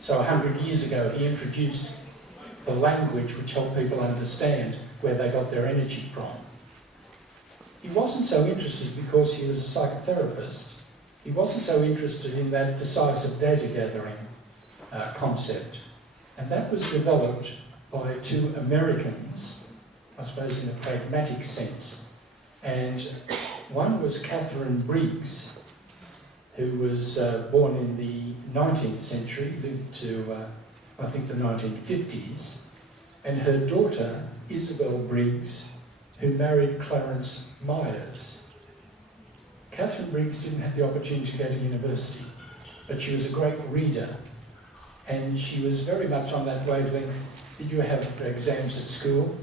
So 100 years ago, he introduced the language which helped people understand where they got their energy from. He wasn't so interested because he was a psychotherapist. He wasn't so interested in that decisive data gathering concept. And that was developed by two Americans, I suppose in a pragmatic sense. And one was Catherine Briggs, who was born in the 19th century, lived to, I think, the 1950s, and her daughter, Isabel Briggs, who married Clarence Myers. Catherine Briggs didn't have the opportunity to go to university, but she was a great reader, and she was very much on that wavelength. Did you have exams at school?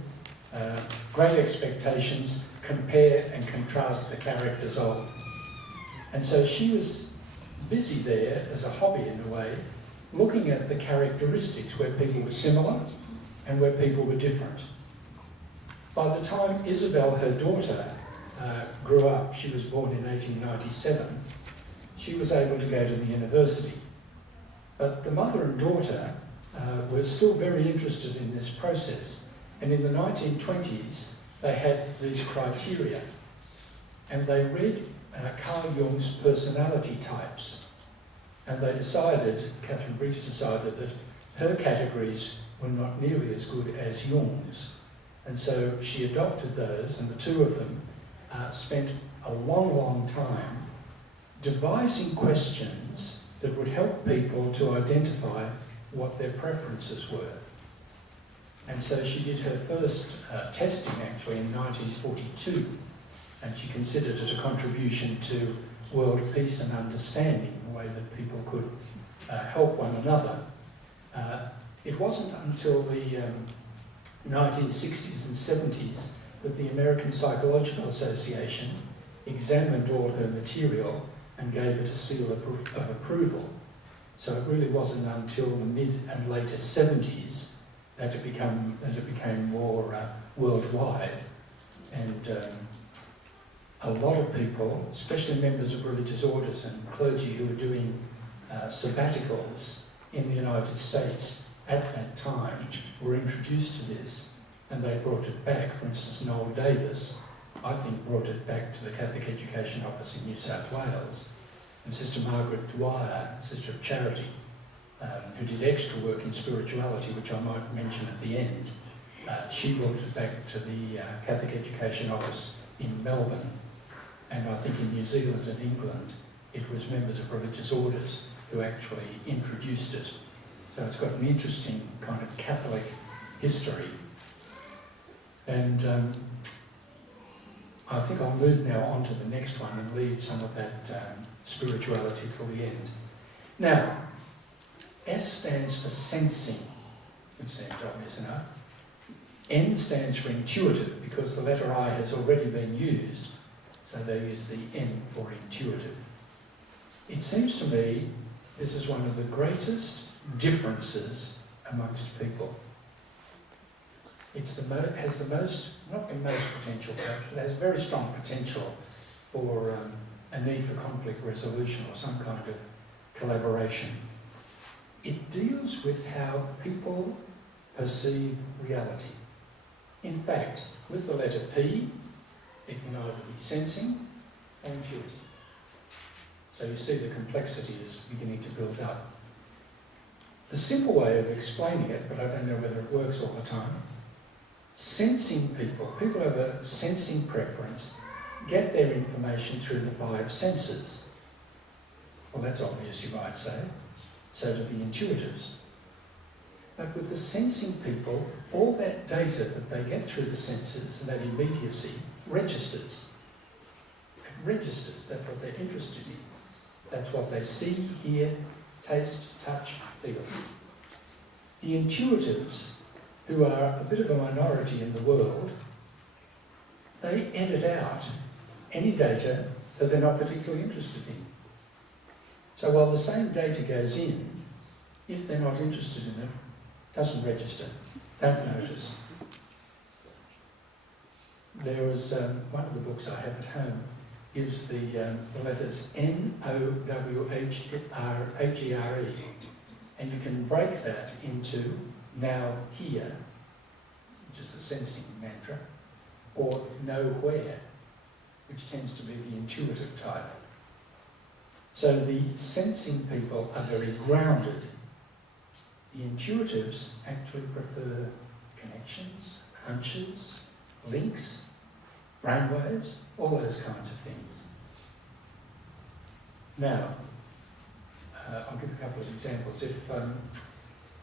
Great expectations, compare and contrast the characters of. And so she was busy there as a hobby in a way, looking at the characteristics where people were similar and where people were different. By the time Isabel, her daughter, grew up, she was born in 1897, she was able to go to the university. But the mother and daughter were still very interested in this process. And in the 1920s, they had these criteria. And they read Carl Jung's personality types. And they decided, Catherine Briggs decided, that her categories were not nearly as good as Jung's. And so she adopted those, and the two of them spent a long, long time devising questions that would help people to identify what their preferences were. And so she did her first testing actually in 1942, and she considered it a contribution to world peace and understanding, the way that people could help one another. It wasn't until the 1960s and 70s that the American Psychological Association examined all her material and gave it a seal of approval. So it really wasn't until the mid and later 70s that it became more worldwide. And a lot of people, especially members of religious orders and clergy who were doing sabbaticals in the United States at that time, were introduced to this, and they brought it back. For instance, Noel Davis, I think, brought it back to the Catholic Education Office in New South Wales. And Sister Margaret Dwyer, Sister of Charity, who did extra work in spirituality, which I might mention at the end, she brought it back to the Catholic Education Office in Melbourne. And I think in New Zealand and England, it was members of religious orders who actually introduced it. So it's got an interesting kind of Catholic history. And I think I'll move now on to the next one and leave some of that spirituality till the end. Now, S stands for sensing, which seems obvious enough. N stands for intuitive, because the letter I has already been used, so they use the N for intuitive. It seems to me this is one of the greatest differences amongst people. Has the most, not the most potential perhaps, but has very strong potential for a need for conflict resolution or some kind of collaboration. It deals with how people perceive reality. In fact, with the letter P, it can either be sensing or intuitive. So you see the complexity is beginning to build up. The simple way of explaining it, but I don't know whether it works all the time, sensing people have a sensing preference, get their information through the five senses. Well, that's obvious, you might say. So do the intuitives. But with the sensing people, all that data that they get through the senses, and that immediacy, registers. It registers, that's what they're interested in. That's what they see, hear, taste, touch, feel. The intuitives, who are a bit of a minority in the world, they edit out any data that they're not particularly interested in. So while the same data goes in, if they're not interested in it, doesn't register, don't notice. There was one of the books I have at home gives the letters N-O-W-H-E-R-E, and you can break that into now here, which is the sensing mantra, or nowhere, which tends to be the intuitive type. So the sensing people are very grounded. The intuitives actually prefer connections, hunches, links, brainwaves, all those kinds of things. Now, I'll give a couple of examples.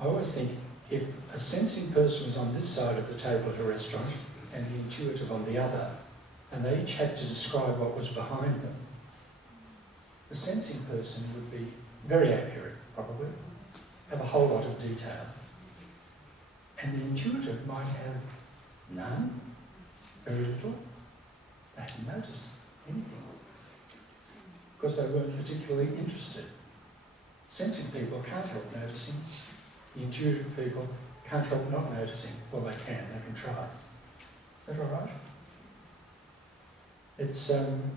I always think if a sensing person was on this side of the table at a restaurant and the intuitive on the other, and they each had to describe what was behind them, the sensing person would be very accurate, probably, have a whole lot of detail. And the intuitive might have none, very little. They hadn't noticed anything, because they weren't particularly interested. Sensing people can't help noticing. The intuitive people can't help not noticing. Well, they can try. Is that all right? It's, and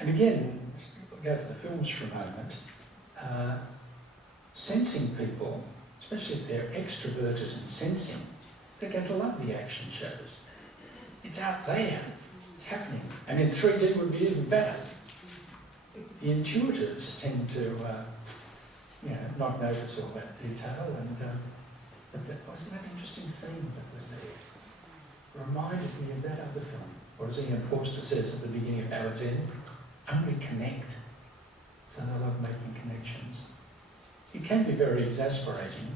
again, we'll go to the films for a moment. Sensing people, especially if they're extroverted and sensing, they're going to love the action shows. It's out there, it's happening. And in 3D would be even better. The intuitives tend to not notice all that detail, but that wasn't an interesting theme that was there. It reminded me of that other film, or as Ian Forster says at the beginning of Howard's End, only connect. So I love making connections. It can be very exasperating.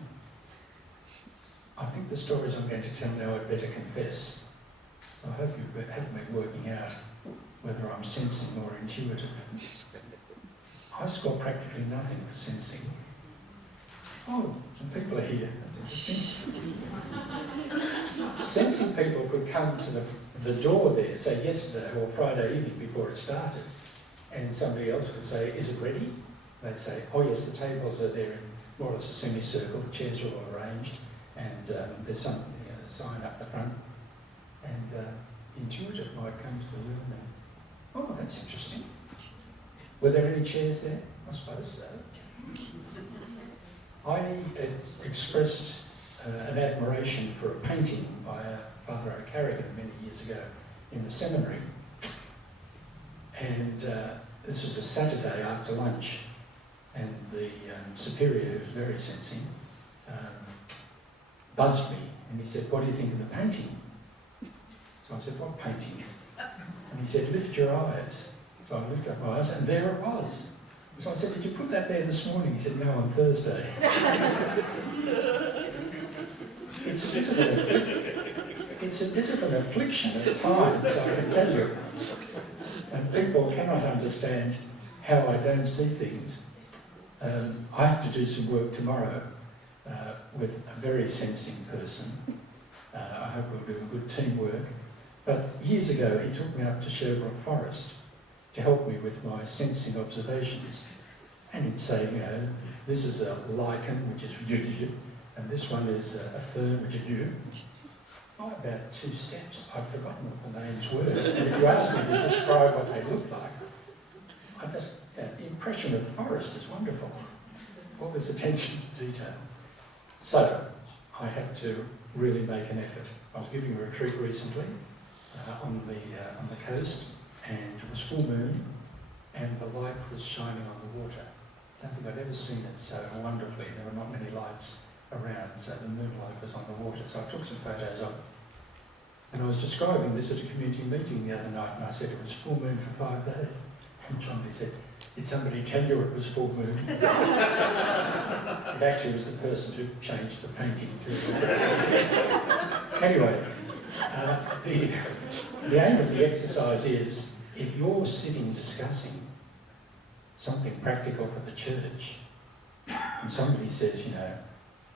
I think the stories I'm going to tell now I'd better confess. So I hope you haven't been working out whether I'm sensing or intuitive. I score practically nothing for sensing. Oh, some people are here. Sensing people could come to the door there, say yesterday or Friday evening before it started, and somebody else could say, is it ready? They'd say, oh yes, the tables are there in more or less a semicircle, the chairs are all arranged, and there's some sign up the front, and intuitive might come to the room and, oh, that's interesting. Were there any chairs there? I suppose so. I expressed an admiration for a painting by Father O'Carrigan many years ago in the seminary, and this was a Saturday after lunch, and the superior, who was very sensing, buzzed me, and he said, what do you think of the painting? So I said, what painting? And he said, lift your eyes. So I lifted up my eyes, and there it was. So I said, did you put that there this morning? He said, no, on Thursday. It's a bit of an affliction at times, I can tell you. And people cannot understand how I don't see things. I have to do some work tomorrow with a very sensing person. I hope we'll do a good teamwork. But years ago, he took me up to Sherbrooke Forest to help me with my sensing observations. And he'd say, this is a lichen, which is you, and this one is a fern, which is you. Oh, about 2 steps, I'd forgotten what the names were. And if you asked me to describe what they looked like, the impression of the forest is wonderful. All this attention to detail. So, I had to really make an effort. I was giving a retreat recently on the coast, and it was full moon, and the light was shining on the water. I don't think I'd ever seen it so wonderfully. There were not many lights around, so the moonlight was on the water. So I took some photos of it. And I was describing this at a community meeting the other night, and I said it was full moon for 5 days. And somebody said, did somebody tell you it was full moon? It actually was the person who changed the painting too. Anyway, the aim of the exercise is, if you're sitting discussing something practical for the church, and somebody says,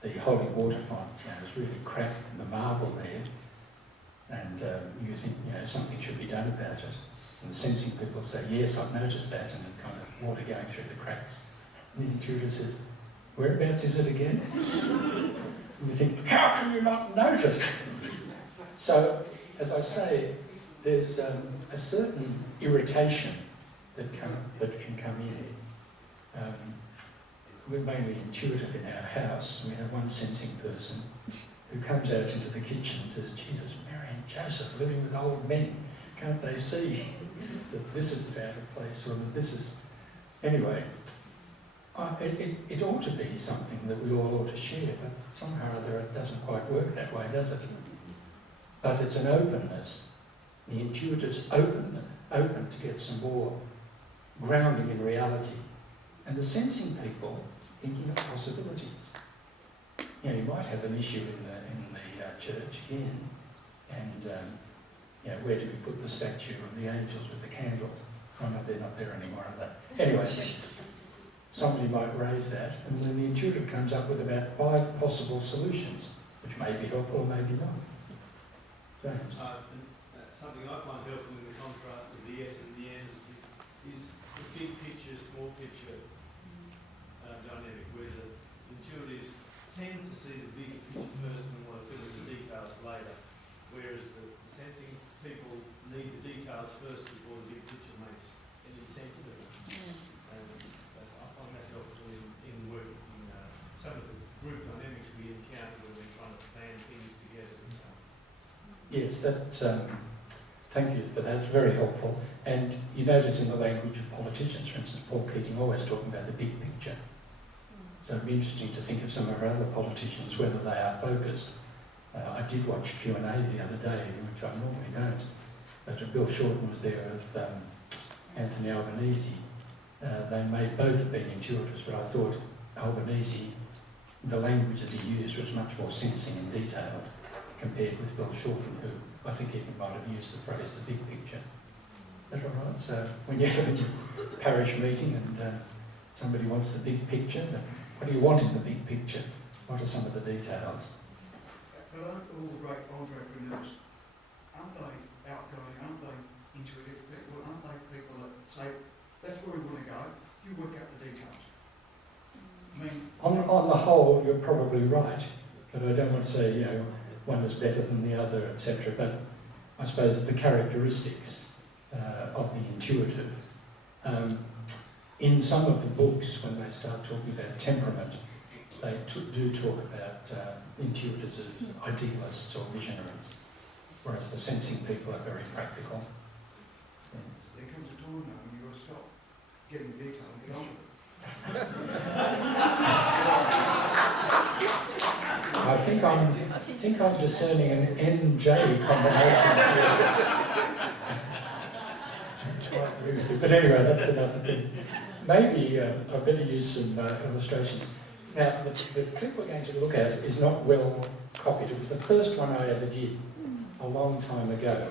the holy water font, is really cracked in the marble there, and you think, something should be done about it. And the sensing people say, yes, I've noticed that, and then kind of water going through the cracks. And the intuitive says, whereabouts is it again? And you think, how can you not notice? So, as I say, there's a certain irritation that can come in. we're mainly intuitive in our house. We have one sensing person who comes out into the kitchen and says, Jesus, Mary and Joseph living with old men, can't they see that this is out of place or that this is... Anyway, it ought to be something that we all ought to share, but somehow or other it doesn't quite work that way, does it? But it's an openness. The intuitive's open to get some more grounding in reality. And the sensing people thinking of possibilities. You know, you might have an issue in the church again, and you know, where do we put the statue of the angels with the candle? Oh no, they're not there anymore, are they? Anyway, somebody might raise that, and then the intuitive comes up with about 5 possible solutions, which may be helpful or maybe not. James? Something I find helpful in the contrast of the yes and the end is the big picture, small picture dynamic, where the intuitives tend to see the big picture first and want to fill in the details later, whereas the sensing people need the details first before the big picture makes any sense to them. And I find that helpful in working in some of the group dynamics we encounter when we're trying to plan things together. Yes, that's, thank you for that, it's very helpful. And you notice in the language of politicians, for instance, Paul Keating always talking about the big picture. So it'd be interesting to think of some of our other politicians, whether they are focused. I did watch Q&A the other day, which I normally don't. But Bill Shorten was there with Anthony Albanese. They may both have been intuitives, but I thought Albanese, the language that he used was much more sensing and detailed compared with Bill Shorten, who I think even might have used the phrase the big picture. Is that all right? So when you're having a parish meeting and somebody wants the big picture, what do you want in the big picture? What are some of the details? But aren't all the great entrepreneurs, aren't they outgoing, aren't they intuitive people, aren't they people that say, that's where we want to go, you work out the details? I mean, on the whole, you're probably right, but I don't want to say, you know, one is better than the other, etc. But I suppose the characteristics of the intuitive, in some of the books, when they start talking about temperament, they do talk about intuitives as idealists or visionaries, whereas the sensing people are very practical. there comes a time now when you've got to stop getting detail and get on with it. I think I'm discerning an NJ combination. But anyway, that's another thing. Maybe I better use some illustrations. Now, the clip we're going to look at is not well copied. It was the first one I ever did a long time ago.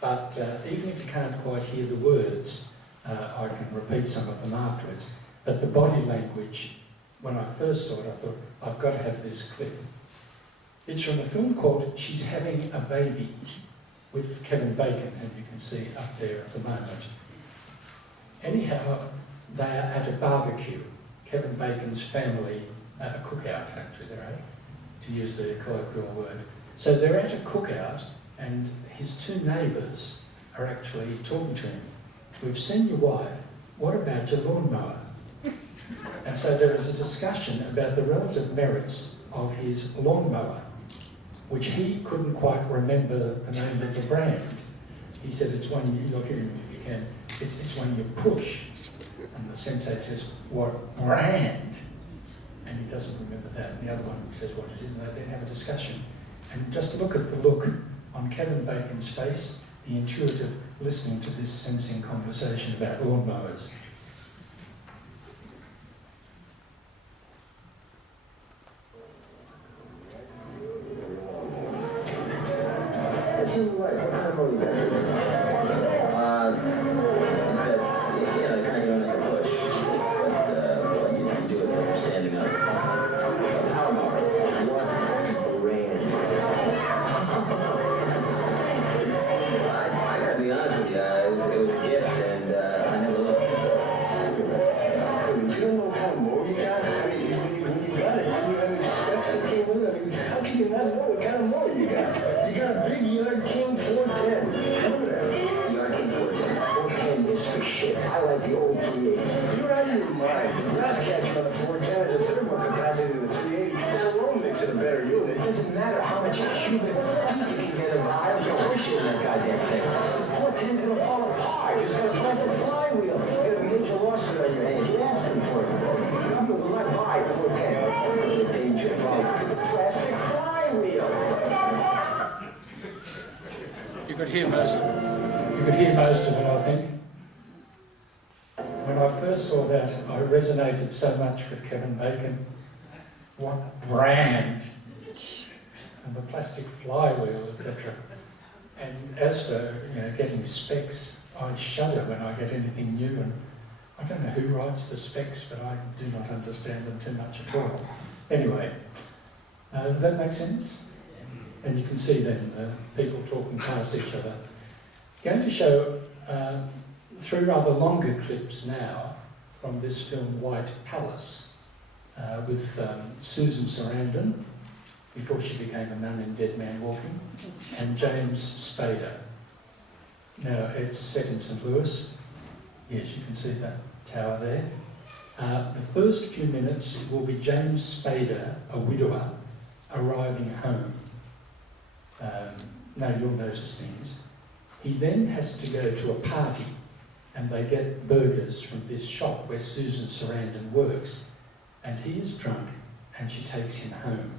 But even if you can't quite hear the words, I can repeat some of them afterwards. But the body language, when I first saw it, I thought, I've got to have this clip. It's from a film called She's Having a Baby, with Kevin Bacon, as you can see up there at the moment. Anyhow, they are at a barbecue. Kevin Bacon's family at a cookout, actually, to use the colloquial word. So they're at a cookout, and his 2 neighbours are actually talking to him. We've seen your wife, what about your lawnmower? And so there is a discussion about the relative merits of his lawnmower, which he couldn't quite remember the name of the brand. He said it's one, you'll hear him if you can, it's one you push. And the sensei says, what brand? And he doesn't remember that. And the other one says what it is, and they then have a discussion. And just look at the look on Kevin Bacon's face, the intuitive listening to this sensing conversation about lawnmowers. I like the old 380. You're out of your mind. The grass catcher on the 410 has a third more capacity than the 380. That alone makes it a better unit. It doesn't matter how much cubic feet you can get of the horseshit in that goddamn thing. The 410's gonna fall apart. It's got a plastic flywheel. You got a major lawsuit on your hands. You're asking for it. You will not buy 410. There's a danger involved. It's a plastic flywheel. You could hear most of it. You could hear most of it, I think. When I first saw that, I resonated so much with Kevin Bacon. What brand? And the plastic flywheel, etc. And as for getting specs, I shudder when I get anything new, and I don't know who writes the specs, but I do not understand them too much at all. Anyway, does that make sense? And you can see then people talking past each other. Going to show 3 rather longer clips now from this film White Palace with Susan Sarandon, before she became a nun in Dead Man Walking, and James Spader. Now, it's set in St. Louis. Yes, you can see that tower there. The first few minutes will be James Spader, a widower, arriving home. Now, you'll notice things. He then has to go to a party, and they get burgers from this shop where Susan Sarandon works, and he is drunk, and she takes him home.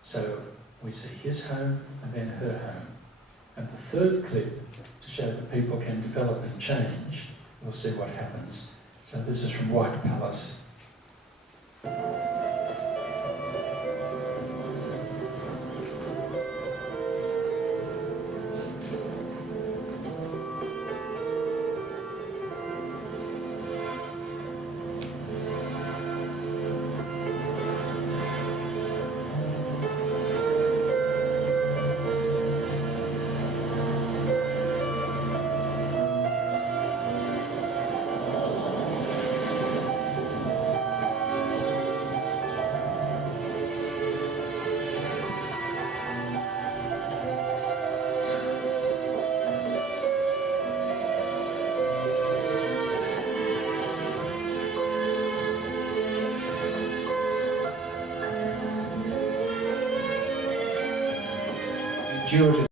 So we see his home and then her home. And the third clip, to show that people can develop and change, we'll see what happens. So this is from White Palace. Due to